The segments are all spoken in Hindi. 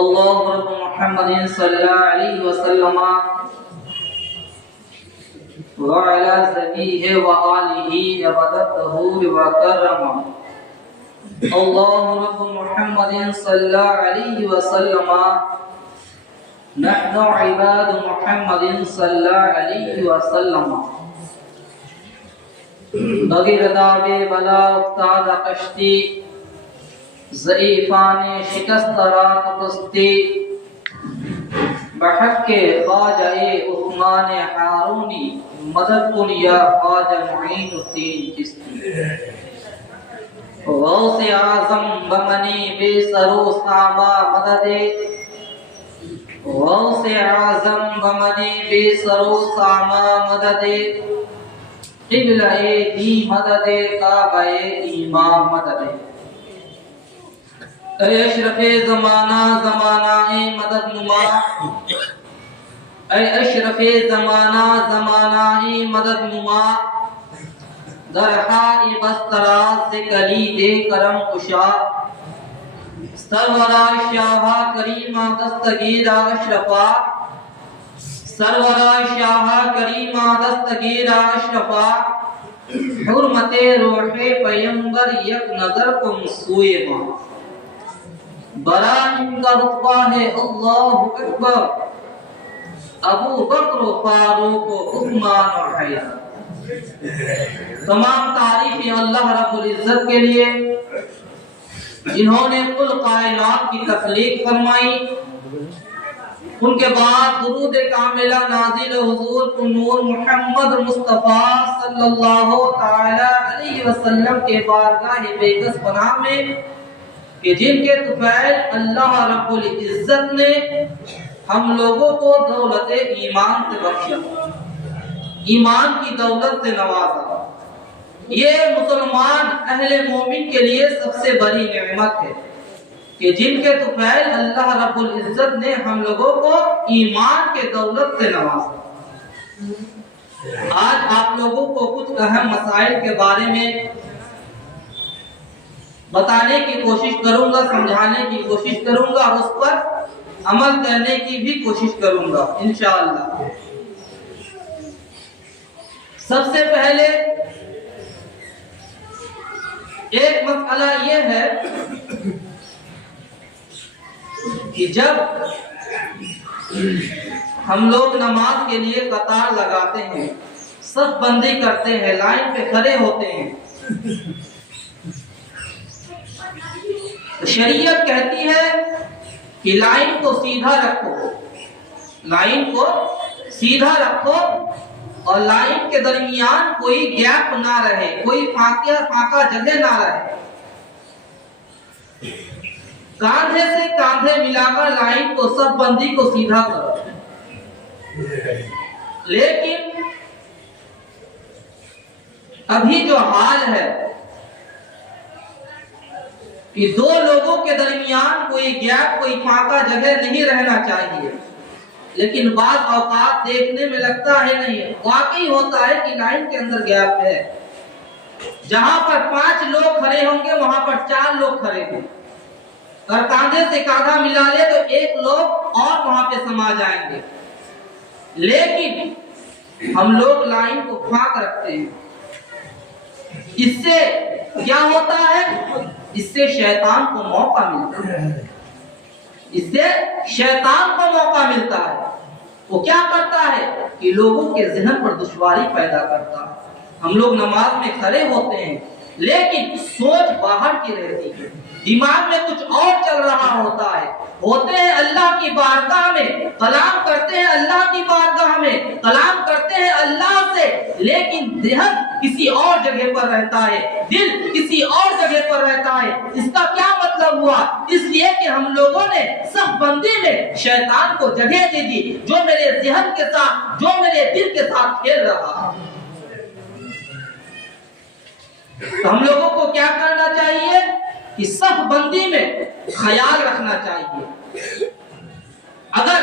अल्लाहु रब्ब मुहम्मदिन सल्लल्लाहु अलैहि वसल्लम व अला ज़बीहि व आलिहि अबदतहु व करम। अल्लाहु रब्ब मुहम्मदिन सल्लल्लाहु अलैहि वसल्लम नहनु इबाद मुहम्मदिन सल्लल्लाहु अलैहि वसल्लम। बगैर दावे बला उस्ताद कश्ती ज़ईफ़ाने शिकस्त रात कुश्ती बहक़ ख्वाजा उस्मान हारूनी मदद कुन या ख्वाजा मुईनुद्दीन चिश्ती। गौसे आज़म बमनी बेसरो सामा मददे, गौसे आज़म बमनी बेसरो सामा मददे, क़िबला-ए दी मददे काबा-ए ईमान मददे। अशरफे ज़माना ज़माना-ए मदद नुमा, अशरफे ज़माना ज़माना-ए मदद नुमा, दरहा-ए बस्तराज से कलीदे करम कुशा, सरवरा शाहा करीमा दस्तगीरा अशरफा, सरवरा शाहा करीमा दस्तगीरा अशरफा, हुर्मते रूहे पैगंबर यक नजर तुम सुए मां। बड़ा इनका रुतबा है अल्लाहु अकबर, अबू बकर फारूक उस्मान और हैदर। तमाम तारीफ अल्लाह रब्बुल इज्जत के लिए जिन्होंने कुल कायनात की तख्लीक फरमाई। उनके बाद दुरूद कामिला नाज़िल हुजूर नूर मोहम्मद मुस्तफ़ा सल्लल्लाहु ताला अलैहि वसल्लम के बारगाह बेकस पनाह में कि जिनके तुफैल अल्लाह रब्बुल इज्जत ने हम लोगों को दौलत ईमान से बख्शा, ईमान की दौलत से नवाजा। ये मुसलमान अहले मोमिन के लिए सबसे बड़ी नेमत है कि जिनके तुफैल अल्लाह रब्बुल इज्जत ने हम लोगों को ईमान के दौलत से नवाजा। आज आप लोगों को कुछ अहम मसाइल के बारे में बताने की कोशिश करूंगा, समझाने की कोशिश करूंगा और उस पर अमल करने की भी कोशिश करूंगा इंशाअल्लाह। सबसे पहले एक मसला ये है कि जब हम लोग नमाज के लिए कतार लगाते हैं, सब बंदी करते हैं, लाइन पे खड़े होते हैं, तो शरीयत कहती है कि लाइन को सीधा रखो, लाइन को सीधा रखो और लाइन के दरमियान कोई गैप ना रहे, कोई फाका जगह ना रहे। कांधे से कांधे मिलाकर लाइन को सब बंदी को सीधा करो। लेकिन अभी जो हाल है कि दो लोगों के दरमियान कोई गैप, कोई फाका जगह नहीं रहना चाहिए, लेकिन बात औकात देखने में लगता है नहीं, वाकई होता है कि लाइन के अंदर गैप है। जहां पर 5 लोग खड़े होंगे वहां पर 4 लोग खड़े हैं, और कांधे से कांधा मिला ले तो 1 लोग और वहां पे समा जाएंगे। लेकिन हम लोग लाइन को फाक रखते हैं। इससे क्या होता है? इससे शैतान को मौका मिलता है, इससे शैतान को मौका मिलता है। वो क्या करता है कि लोगों के ज़हन पर दुश्वारी पैदा करता है। हम लोग नमाज में खड़े होते हैं लेकिन सोच बाहर की रहती है, दिमाग में कुछ और चल रहा होता है। होते हैं अल्लाह की बारगाह में, कलाम करते हैं अल्लाह की बारगाह में, कलाम करते हैं अल्लाह से, लेकिन ज़हन किसी और जगह पर रहता है, दिल किसी और जगह पर रहता है। इसका क्या मतलब हुआ? इसलिए कि हम लोगों ने सब बंदी में शैतान को जगह दे दी, जो मेरे ज़हन के साथ, जो मेरे दिल के साथ खेल रहा है। तो हम लोगों को क्या करना चाहिए कि सब बंदी में ख्याल रखना चाहिए। अगर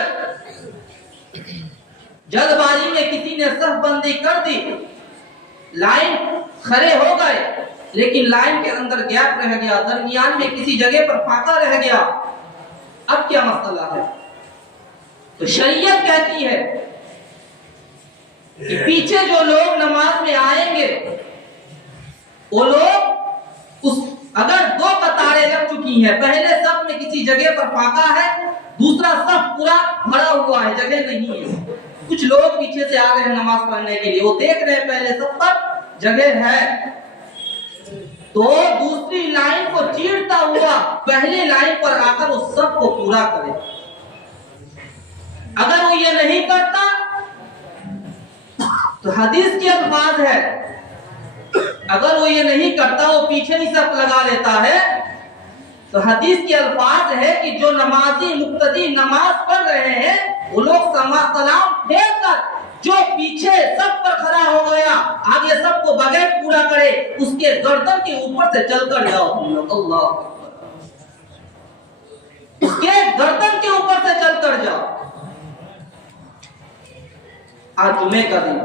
जल्दबाजी में किसी ने सब बंदी कर दी, लाइन खड़े हो गए लेकिन लाइन के अंदर गैप रह गया, दरमियान में किसी जगह पर फाका रह गया, अब क्या मसला है। तो शरीयत कहती है कि पीछे जो लोग नमाज में आएंगे वो लोग अगर 2 कतारें लग चुकी हैं, पहले सब में किसी जगह पर फाका है, दूसरा सब पूरा भरा हुआ है, जगह नहीं है, कुछ लोग पीछे से आ रहे हैं नमाज पढ़ने के लिए, वो देख रहे हैं पहले सब पर जगह है, तो दूसरी लाइन को चीरता हुआ पहले लाइन पर आकर उस सब को पूरा करे। अगर वो ये नहीं करता तो हदीस के अल्फाज है, अगर वो ये नहीं करता, वो पीछे ही सब लगा लेता है, तो हदीस के अल्फाज है कि जो नमाजी मुक्तदी नमाज पढ़ रहे हैं वो लोग सलाम फेर कर जो पीछे सब पर खड़ा हो गया, आगे सबको बगैर पूरा करे, उसके गर्दन के ऊपर से चलकर जाओ। अल्लाह, उसके गर्दन के ऊपर से चलकर जाओ। आज जुमे का दिन,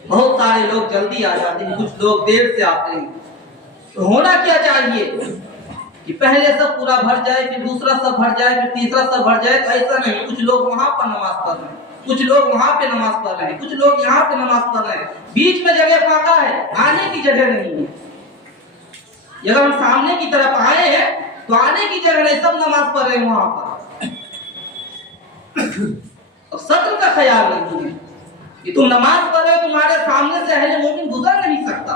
बहुत सारे लोग जल्दी आ जाते हैं, कुछ लोग देर से आते हैं। तो होना क्या चाहिए कि पहले सब पूरा भर जाए, फिर दूसरा सब भर जाए, फिर तीसरा सब भर जाए। ऐसा नहीं, कुछ लोग वहां पर नमाज पढ़ रहे हैं, कुछ लोग वहां पे नमाज पढ़ रहे हैं, कुछ लोग यहाँ पे नमाज पढ़ रहे हैं, बीच में जगह फाका है, आने की जगह नहीं है। अगर हम सामने की तरफ आए हैं तो आने की जगह नहीं, सब नमाज पढ़ रहे हैं वहां पर। और सत्र का ख्याल नहीं है कि तुम नमाज पढ़ रहे हो, तुम्हारे सामने से अहले मोमिन गुजर नहीं सकता,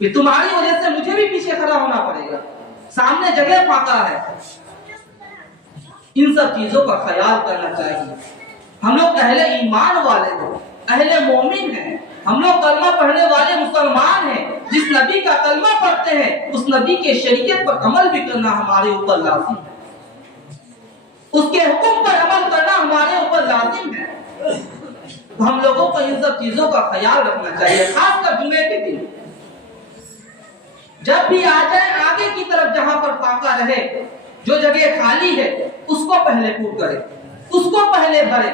फिर तुम्हारी वजह से मुझे भी पीछे खड़ा होना पड़ेगा, सामने जगह फाका है। इन सब चीजों का ख्याल करना चाहिए। हम लोग अहले ईमान वाले हैं, अहले मोमिन हैं, हम लोग कलमा पढ़ने वाले मुसलमान हैं। जिस नबी का कलमा पढ़ते हैं उस नबी के शरीयत पर अमल भी करना हमारे ऊपर लाजिम है, उसके हुक्म पर अमल करना हमारे ऊपर लाजिम है। तो हम लोगों को इन सब चीजों का ख्याल रखना चाहिए, खासकर जुमे के दिन। जब भी आ जाए आगे की तरफ जहां पर फाका रहे, जो जगह खाली है उसको पहले पूर्ण करे, उसको पहले भरे,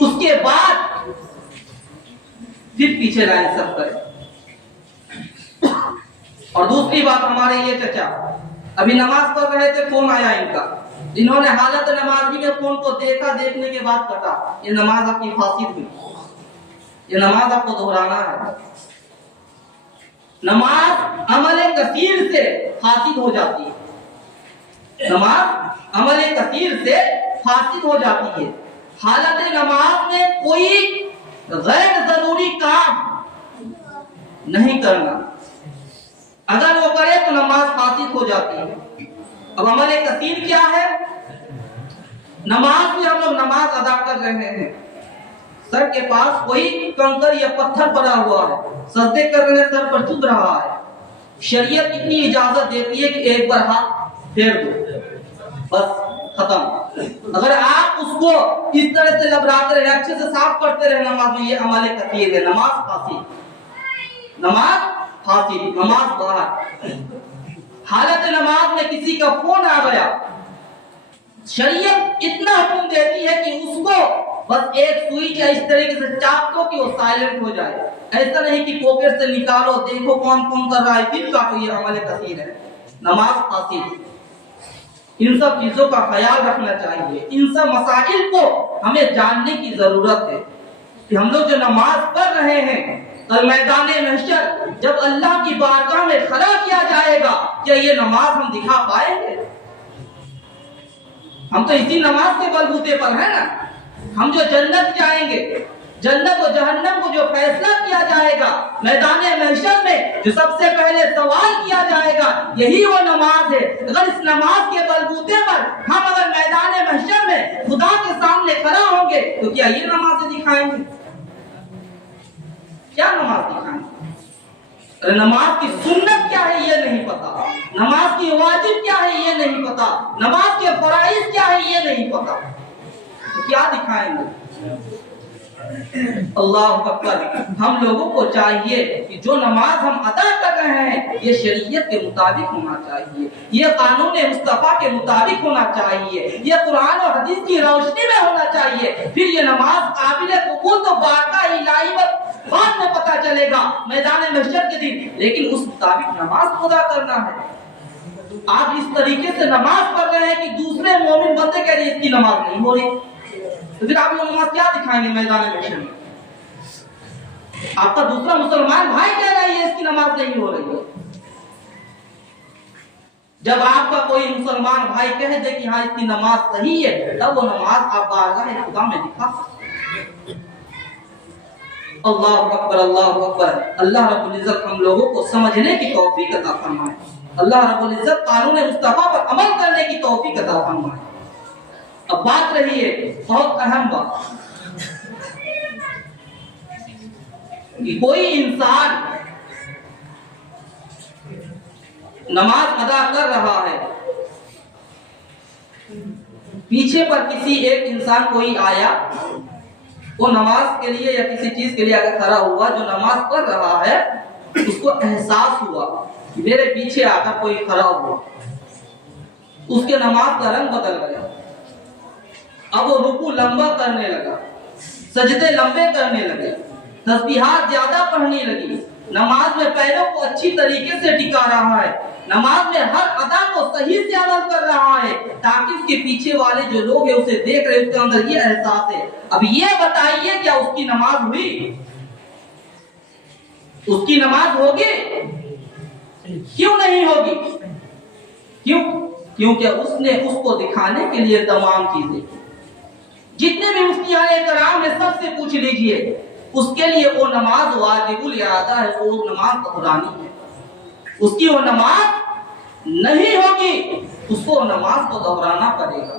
उसके बाद फिर पीछे लाइन सब करे। और दूसरी बात, हमारे ये चचा अभी नमाज पढ़ रहे थे, फोन आया इनका, इन्होंने हालत नमाजी में फोन को देखा, देखने के बाद कटा, ये नमाज आपकी फासिद हुई, ये नमाज आपको दोहराना है। नमाज अमल कसीर से फासिद हो जाती है, नमाज अमल कसीर से फासिद हो जाती है। हालत नमाज में कोई गैर जरूरी काम नहीं करना, अगर वो करे तो नमाज फासिद हो जाती है। अब अमल कसीर क्या है? नमाज में हम लोग नमाज अदा कर रहे हैं, सर के पास कोई कंकर या पत्थर पड़ा हुआ है, सजदे कर रहे हैं, सर पर चुभ रहा है, शरीयत इतनी इजाजत देती है कि एक बार हाथ फेर दो, बस खत्म। अगर आप उसको इस तरह से लबराते रहे, अच्छे से साफ करते रहे नमाज में, ये अमल कसीर है, नमाज फासिद, नमाज फासिद, नमाज बाहर। हालत नमाज में किसी का फोन आ गया, शरीयत इतना हुक्म देती है कि उसको बस एक स्विच इस तरीके से चाप दो कि वो साइलेंट हो जाए। ऐसा नहीं कि पॉकेट से निकालो, देखो कौन फोन कर रहा है, फिर काटो, ये अमल कसीर है, नमाज फासिद। इन सब चीजों का ख्याल रखना चाहिए, इन सब मसाइल को हमें जानने की जरूरत है कि हम लोग जो नमाज पढ़ रहे हैं, कल मैदाने महशर जब अल्लाह की बारगाह में खड़ा किया जाएगा, क्या ये नमाज हम दिखा पाएंगे? हम तो इसी नमाज के बलबूते पर है ना। हम जो जन्नत जाएंगे, जन्नत और जहन्नम को जो फैसला किया जाएगा मैदाने महशर में, जो सबसे पहले सवाल किया जाएगा, यही वो नमाज है। अगर इस नमाज के बलबूते पर हम अगर मैदाने महशर में खुदा के सामने खड़ा होंगे तो क्या ये नमाज दिखाएंगे? क्या नमाज दिखाएंगे? अरे नमाज की सुन्नत क्या है ये नहीं पता, नमाज की वाजिब क्या है ये नहीं पता, नमाज के फराइज क्या है ये नहीं पता, तो क्या दिखाएंगे? अल्लाह अकबर। हम लोगों को चाहिए कि जो नमाज हम अदा कर रहे हैं ये शरीयत के मुताबिक होना चाहिए, ये कानून मुस्तफा के मुताबिक होना चाहिए, ये कुरान और हदीस की रोशनी में होना चाहिए। फिर ये नमाज काबिल कबूल तो बाका इलाही बाद में पता चलेगा मैदान महशर के दिन, लेकिन उस मुताबिक नमाज अदा करना है। आप इस तरीके से नमाज पढ़ रहे हैं कि दूसरे मोमिन बंदे कह रहे हैं इसकी नमाज नहीं हो रही, तो फिर आप लोग नमाज क्या दिखाएंगे मैदान महशर में? आपका दूसरा मुसलमान भाई कह रहा है इसकी नमाज नहीं हो रही है। जब आपका कोई मुसलमान भाई कह दे कि हाँ इसकी नमाज सही है, तब वो नमाज आप बारगाह खुदा में दिखा सकते। अल्लाहु अकबर, अल्लाहु अकबर। अल्लाह रब्बुल इज्जत हम लोगों को समझने की तौफीक अता फरमाए। अल्लाह रब्बुल इज्जत कानून मुस्तफा पर अमल करने की तौफीक अता फरमाए। अब बात रही है बहुत अहम बात कि कोई इंसान नमाज अदा कर रहा है, पीछे पर किसी एक इंसान कोई आया, वो नमाज के लिए या किसी चीज के लिए अगर खड़ा हुआ, जो नमाज पढ़ रहा है उसको एहसास हुआ कि मेरे पीछे आकर कोई खड़ा हुआ, उसके नमाज का रंग बदल गया। अब वो रुकू लंबा करने लगा, सजदे लंबे करने लगे, तस्बीहात ज्यादा पढ़ने लगी, नमाज में पैरों को अच्छी तरीके से टिका रहा है, नमाज में हर अदा को सही से अमल कर रहा है, ताकि उसके पीछे वाले जो लोग हैं उसे देख रहे, उसके अंदर ये एहसास है। अब ये बताइए क्या उसकी नमाज हुई? उसकी नमाज होगी? क्यों नहीं होगी? क्यों? क्योंकि उसने उसको दिखाने के लिए तमाम चीजें, जितने भी उसकी आए कराम है सबसे पूछ लीजिए, उसके लिए वो नमाज वाजिबुल इरादा है, वो नमाज दोहरानी है, उसकी वो नमाज नहीं होगी, उसको नमाज को दोहराना पड़ेगा।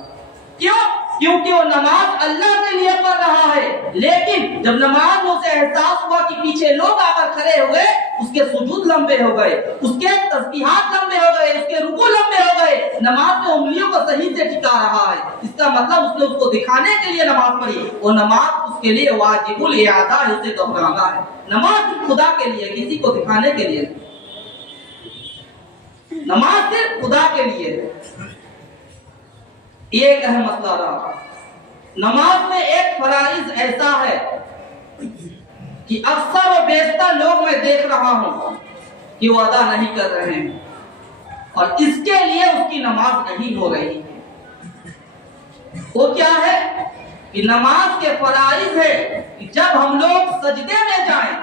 क्यों? क्योंकि वो नमाज अल्लाह के लिए पढ़ रहा है, लेकिन जब नमाज में उसे एहसास हुआ कि पीछे लोग आकर खड़े हुए, उसके सुजूद लंबे हो गए, उसके तस्बीहात लंबे हो गए, उसके रुकू लंबे हो गए, नमाज में उंगलियों को सही से टिका रहा है, इसका मतलब उसने उसको दिखाने के लिए नमाज पढ़ी, वो नमाज उसके लिए वाजिबुल इरादा है, उसे दोहराना है। नमाज खुदा के लिए, किसी को दिखाने के लिए, नमाज सिर्फ खुदा के लिए। ये एक अहम मसला रहा। नमाज में एक फराइज ऐसा है कि अक्सर और बेशतर लोग मैं देख रहा हूं कि वो अदा नहीं कर रहे हैं, और इसके लिए उसकी नमाज नहीं हो रही है। वो क्या है कि नमाज के फराइज है कि जब हम लोग सजदे में जाएं,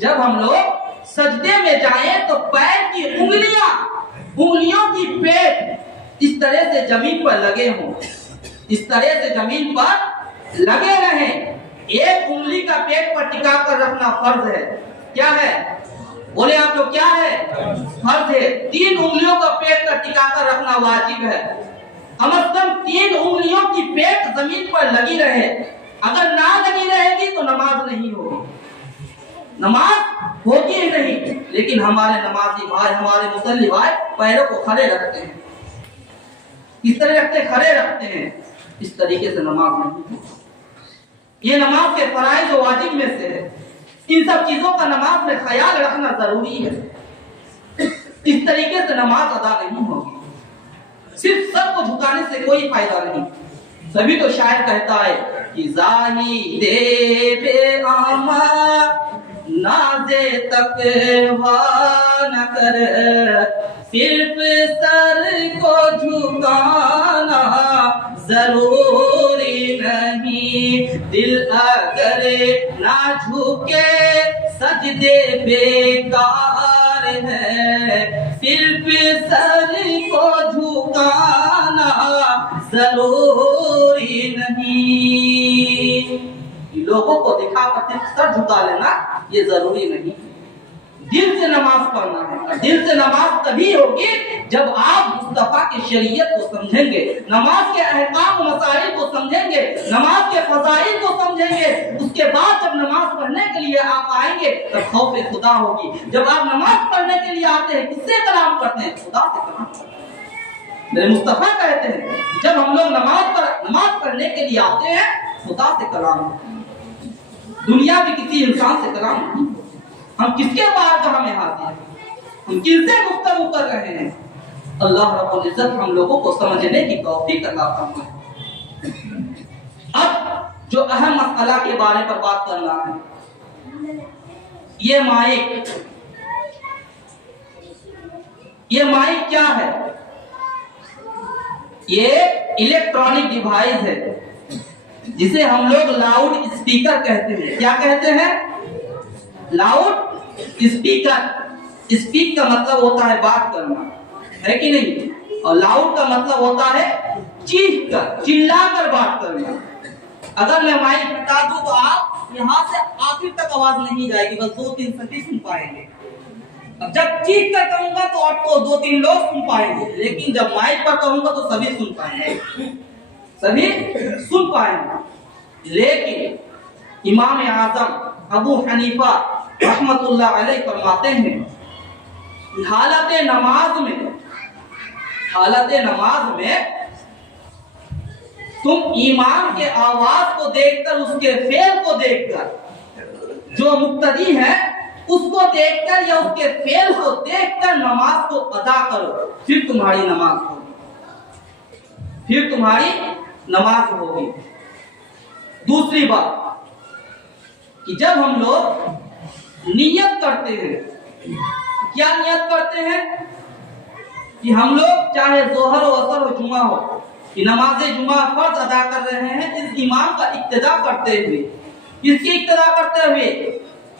जब हम लोग सजदे में जाएं तो पैर की उंगलियों की पेट इस तरह से जमीन पर लगे हों, इस तरह से जमीन पर लगे रहें। एक उंगली का पेट पर टिका कर रखना फर्ज है। क्या है? बोले आप लोग, क्या है? फर्ज है। 3 उंगलियों का पेट पर टिका कर रखना वाजिब है। कम से कम 3 उंगलियों की पेट जमीन पर लगी रहे। अगर ना लगी रहेगी तो नमाज नहीं होगी, नमाज होगी ही नहीं। लेकिन हमारे नमाजी भाई, हमारे मुसल्ली भाई पैरों को खड़े रखते हैं, इस तरह रखते, खड़े रखते हैं, इस तरीके से नमाज नहीं। ये नमाज के फराइज और वाजिब में से है। इन सब चीजों का नमाज में ख्याल रखना जरूरी है। इस तरीके से नमाज अदा नहीं होगी। सिर्फ सर को झुकाने से कोई फायदा नहीं। तभी तो शायर कहता है कि ज़ाहिदे बेआमा नाज़े तक़वा न कर, सिर्फ सर को झुकाना जरूरी नहीं, दिल अगर ना झुके सजदे बेकार है, सिर्फ सर को झुकाना जरूरी नहीं। लोगों को दिखा कर सर झुका लेना ये जरूरी नहीं। दिल से नमाज पढ़ना है। दिल से नमाज तभी होगी जब आप मुस्तफा की शरीयत को समझेंगे, नमाज के अहकाम मसाइल को समझेंगे, नमाज के फजाइल को समझेंगे। उसके बाद जब नमाज पढ़ने के लिए आप आएंगे तब खौफ खुदा होगी। जब आप नमाज पढ़ने के लिए आते हैं, किससे कलाम करते हैं? खुदा से कलाम करते हैं। मेरे मुस्तफा कहते हैं जब हम लोग नमाज पढ़ने के लिए आते हैं, खुदा से कलाम करते हैं। दुनिया में किसी इंसान से कलाम नहीं। हम किसके बारगाह में हाजिर हैं? हम किससे गुफ्तगू कर रहे हैं? अल्लाह रब्बुल इज्जत हम लोगों को समझने की तौफीक अता फरमाए। अब जो अहम मसला के बारे पर बात करना है, ये माइक ये माइक क्या है? ये इलेक्ट्रॉनिक डिवाइस है जिसे हम लोग लाउड स्पीकर कहते हैं। क्या कहते हैं? Loud speaker. स्पीक का मतलब होता है बात करना, है कि नहीं? और लाउड का मतलब होता है चीख कर, चिल्लाकर बात करना। अगर मैं माइक हटा दूं तो आप यहां से आखिर तक आवाज नहीं जाएगी, बस 2-3 सेकंड सुन पाएंगे। अब जब चीख कर कहूंगा तो आपको 2-3 लोग सुन पाएंगे, लेकिन जब माइक पर कहूंगा तो सभी सुन पाएंगे, सभी सुन पाएंगे। लेकिन इमाम आजम अबू हनीफा रहमतुल्लाह अलैह फरमाते हैं, हालत नमाज में तुम इमाम के आवाज को देखकर, उसके फेल को देखकर, जो मुक्तदी है उसको देखकर या उसके फेल को देखकर नमाज को अदा करो, फिर तुम्हारी नमाज होगी। दूसरी बात कि जब हम लोग नियत करते हैं, क्या नियत करते हैं? कि हम लोग चाहे जोहर हो, असर हो, जुमा हो, कि नमाज जुमा फर्ज अदा कर रहे हैं इस इमाम का इक्तिदा करते हुए। किसकी इक्तिदा करते हुए?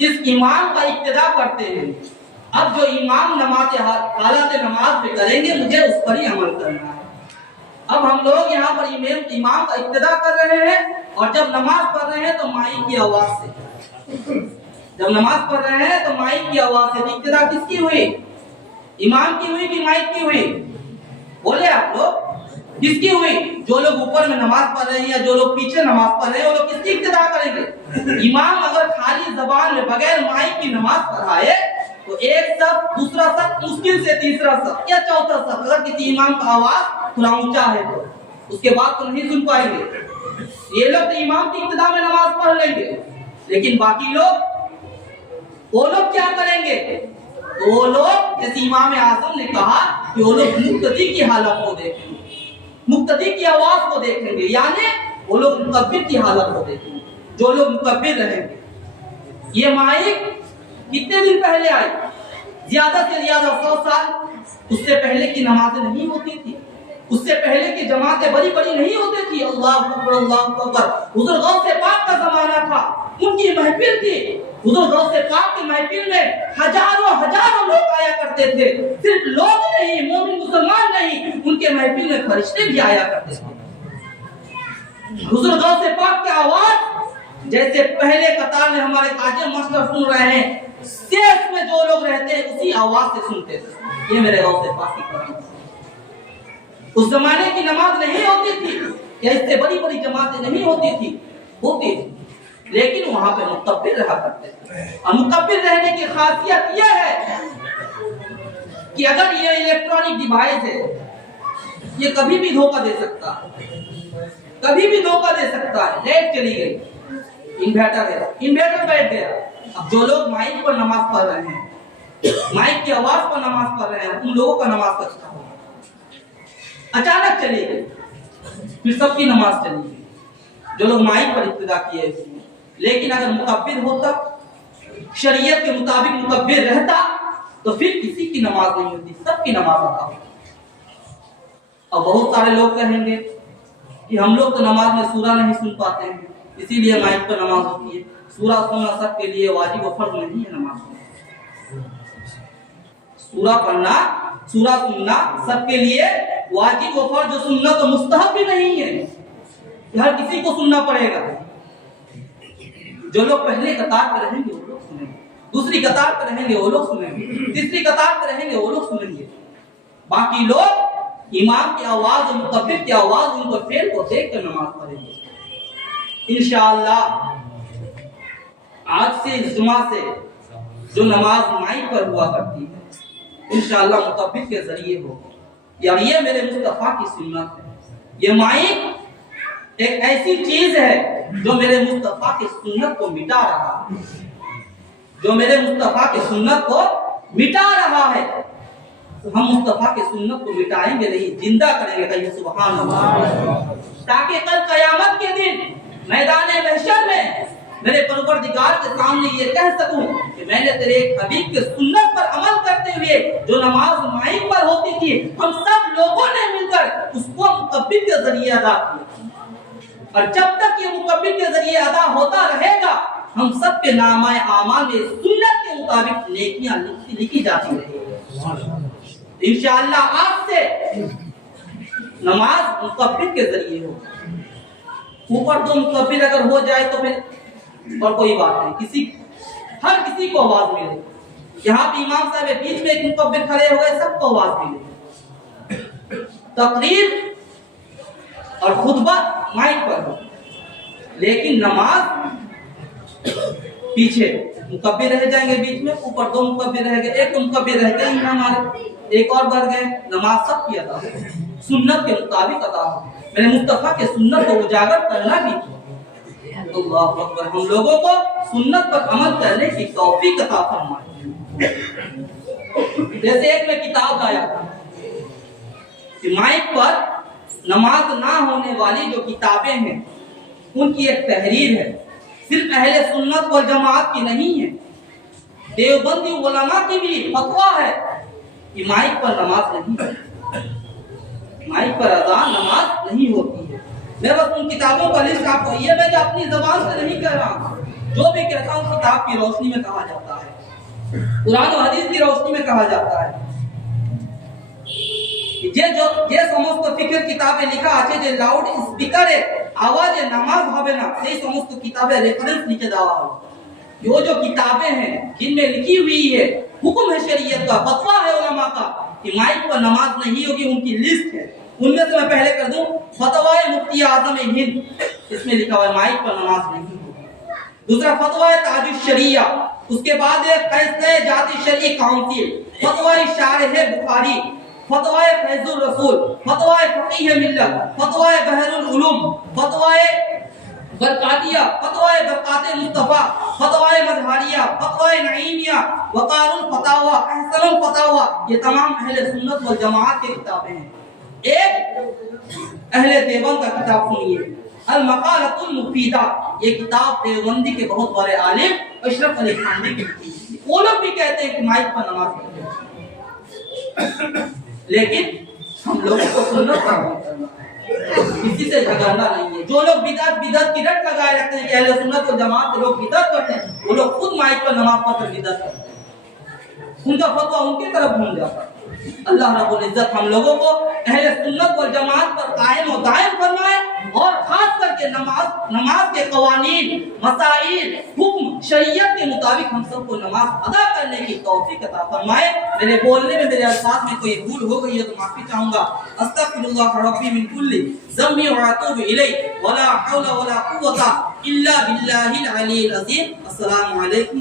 इस इमाम का इक्तिदा करते हुए। अब जो इमाम हालत नमाज में करेंगे, मुझे उस पर ही अमल करना है। अब हम लोग यहाँ पर इमाम का इक्तिदा कर रहे हैं, और जब नमाज पढ़ रहे हैं तो माइक की आवाज से, जब नमाज पढ़ रहे हैं तो माइक की आवाज से। इक्तिदा किसकी हुई? इमाम की हुई कि माइक की हुई? बोले आप लोग, किसकी हुई? जो लोग ऊपर में नमाज पढ़ रहे हैं या जो लोग पीछे नमाज पढ़ रहे हैं, वो लोग किसकी इक्तिदा करेंगे? इमाम अगर खाली जबान में बगैर माइक की नमाज पढ़ाए तो एक शब्द, दूसरा शब्द, मुश्किल से तीसरा शब्द या चौथा शब्द, अगर किसी इमाम का आवाज थोड़ा ऊंचा है तो उसके बाद तो नहीं सुन पाएंगे। ये लोग तो इमाम की इक्तिदा में नमाज पढ़ लेंगे, लेकिन बाकी लोग, वो लोग क्या करेंगे? तो वो लोग, जैसे इमाम आजम ने कहा कि वो लोग मुक्तदी की हालत को देखेंगे, मुक्तदी की आवाज को देखेंगे, यानी वो लोग मुकब्बिर की हालत को देखेंगे, जो लोग मुकब्बिर रहेंगे। ये माइक कितने दिन पहले आई? ज्यादा से ज्यादा 100 साल। उससे पहले की नमाजें नहीं होती थी, उससे पहले की जमातें बड़ी बड़ी नहीं होती थी। अल्लाह अकबर, अल्लाह अकबर। हुज़ूर गौसे पाक का जमाना था, उनकी महफिल थी। हुज़ूर गौसे पाक की महफिल में हजारों लोग आया करते थे। सिर्फ लोग नहीं, मोमिन मुसलमान नहीं, उनके महफिल में फरिश्ते भी आया करते थे। हुज़ूर गौसे पाक की आवाज जैसे पहले कतार में हमारे काजी मास्टर सुन रहे हैं, शेष में जो लोग रहते हैं उसी आवाज से सुनते थे। ये मेरे गौसे पाक की करम। उस जमाने की नमाज नहीं होती थी, या इससे बड़ी बड़ी जमातें नहीं होती थी, लेकिन वहां पे मुकब्बिर रहा करते थे। और मुकब्बिर रहने की खासियत यह है कि अगर ये इलेक्ट्रॉनिक डिवाइस है, ये कभी भी धोखा दे सकता है, कभी भी धोखा दे सकता है। लाइट चली गई, इन्वर्टर है, इन्वर्टर बैठ गया। अब जो लोग माइक पर नमाज पढ़ रहे हैं, माइक की आवाज पर नमाज पढ़ रहे हैं, उन लोगों का नमाज कच्चा होगा। अचानक चली गई, फिर सबकी नमाज चली गई, जो लोग माइक पर इब्तिदा किए। लेकिन अगर मुकब्बिर होता, शरीयत के मुताबिक मुकब्बिर रहता, तो फिर किसी की नमाज नहीं होती, सबकी नमाज होता। और बहुत सारे लोग कहेंगे कि हम लोग तो नमाज में सूरा नहीं सुन पाते हैं, इसीलिए माइक पर नमाज होती है। सूरा सुनना सबके लिए वाजिब और फर्ज नहीं है। नमाज सूरा पढ़ना, सूरा सुनना सबके लिए वाजिब और फर्ज, सुनना तो मुस्तहब भी नहीं है, हर किसी को सुनना पड़ेगा। जो लोग पहले कतार पर रहेंगे वो लोग सुनेंगे, दूसरी कतार पर रहेंगे वो लोग सुनेंगे, तीसरी कतार पर रहेंगे वो लोग सुनेंगे। बाकी लोग इमाम की आवाज और मुकब्बिर की आवाज, उनको फेल को देखकर नमाज पढ़ेंगे। इंशाअल्लाह आज से, इस जुमा से जो नमाज माइक पर हुआ करती है, इंशाअल्लाह मुकब्बिर के जरिए होगा। यार ये मेरे मुस्तफा की सुन्नत है। ये माइक एक ऐसी चीज है जो मेरे मुस्तफा की सुन्नत को मिटा रहा है, जो मेरे मुस्तफा की सुन्नत को मिटा रहा है। तो हम मुस्तफा की सुन्नत को मिटाएंगे नहीं, जिंदा करेंगे। कहिए सुभान अल्लाह। ताकि कल कयामत के दिन मैदान महशर में मेरे परवरदिगार के सामने ये कह सकूं कि मैंने तेरे हबीब के सुन्नत पर अमल करते हुए जो नमाज माइक पर होती थी हम सब लोगों ने मिलकर उसको मुकब्बिर के जरिए अदा किया। और जब तक ये मुकब्बिर के जरिए अदा होता रहेगा हम सब के नामाए आमाल में सुन्नत के मुताबिक नेकियां लिखी जाती रहेगी। इंशाअल्लाह आज से नमाज मुकब्बिर के जरिए हो। ऊपर तो मुकब्बिर अगर हो जाए तो फिर और कोई बात नहीं, हर किसी को आवाज मिले। यहाँ पे इमाम साहब बीच में एक मुकब्बिर खड़े हो गए, सबको आवाज मिले। तकरीर और खुतबा माइक पर हो, लेकिन नमाज पीछे मुकब्बिर रह जाएंगे, बीच में ऊपर दो मुकब्बिर रह गए, एक मुकब्बिर रह गए हमारे, एक और बढ़ गए। नमाज सब की अदा सुन्नत के मुताबिक अदा हो। मेरे मुस्तफा के सुन्नत को उजागर करना भी। अल्लाहु अकबर। हम लोगों को सुन्नत पर अमल करने की तौफीक अता फरमाए। जैसे एक में किताब लाया था कि माइक पर नमाज ना होने वाली जो किताबें हैं उनकी एक तहरीर है, सिर्फ अहले सुन्नत वल जमात की नहीं है, देवबंदी उलमा की भी फतवा है कि माइक पर नमाज नहीं है, माइक पर अज़ान नमाज नहीं होती है। मैं बस उन किताबों का लिस्ट आपको, ये मैं जो अपनी जबान से नहीं कह रहा, जो भी कहता हूँ किताब की रोशनी में कहा जाता है, कुरान और हदीस की रोशनी में कहा जाता है। যে সমস্ত ফিকহের কিতাবে লেখা আছে যে লাউড স্পিকারে आवाज़ नमाज হবে না, সেই সমস্ত किताबें रेफरेंस नीचे देवा हो। वो जो किताबें हैं जिनमें लिखी हुई है हुक्म है शरीयत का, फतवा है उलमा का कि माइक पर नमाज नहीं होगी, उनकी लिस्ट है। उनमें से मैं पहले कर दूं फतवा मुफ्ती आजम हिंद, इसमें लिखा हुआ है माइक पर नमाज नहीं होगी। दूसरा फतवा है ताजुश शरिया, उसके बाद है फैसले जाती शरई काउंसिल, फतवा शारह बुखारी, फतवा फैजुल रसूल, फतवा फकीह मिल्लत, फतवा बहरुल उलूम, फतवा बरकातिया, फतवा बरकात मुस्तफा, फतवा मजहरिया, फतवा नईमिया, वकारुल फतावा, अहसनुल फतावा, ये तमाम अहले सुन्नत वल जमात की किताबें हैं। एक अहले देवबंद का किताब सुनिए, अल मकालतुल मुफीदा, ये किताब देवबंदी के बहुत बड़े आलिम अशरफ अली थानवी की लिखी है। वो लोग भी कहते हैं कि माइक पर नमाज पढ़ो, लेकिन हम लोगों को सुन्नत पर अमल करना है, किसी से झगड़ना नहीं है। जो लोग बिदअत की रट लगाए रखते हैं कि अहले सुन्नत वल जमात के लोग बिदअत करते हैं, वो लोग खुद माइक पर नमाज पढ़कर बिदअत करते हैं, उनका फतवा उनकी तरफ घूम जाता है। अल्लाह रब्बुल इज्जत हम लोगों को अहले सुन्नत वल जमात पर कायम और दायम फरमाए, और खास करके नमाज के कवानीन, मसाइल, हुक्म शरीयत के मुताबिक हम सबको नमाज अदा करने की तौफीक अता फरमाए। मेरे बोलने में, मेरे अल्फाज में कोई भूल हो गई है तो माफी चाहूंगा। अस्तगफिरुल्लाह रब्बी मिन कुल्ली ज़म्बी व अतूबु इलैहि वला हौला वला कुव्वता इल्ला बिल्लाहिल अलील अज़ीम। अस्सलामु अलैकुम।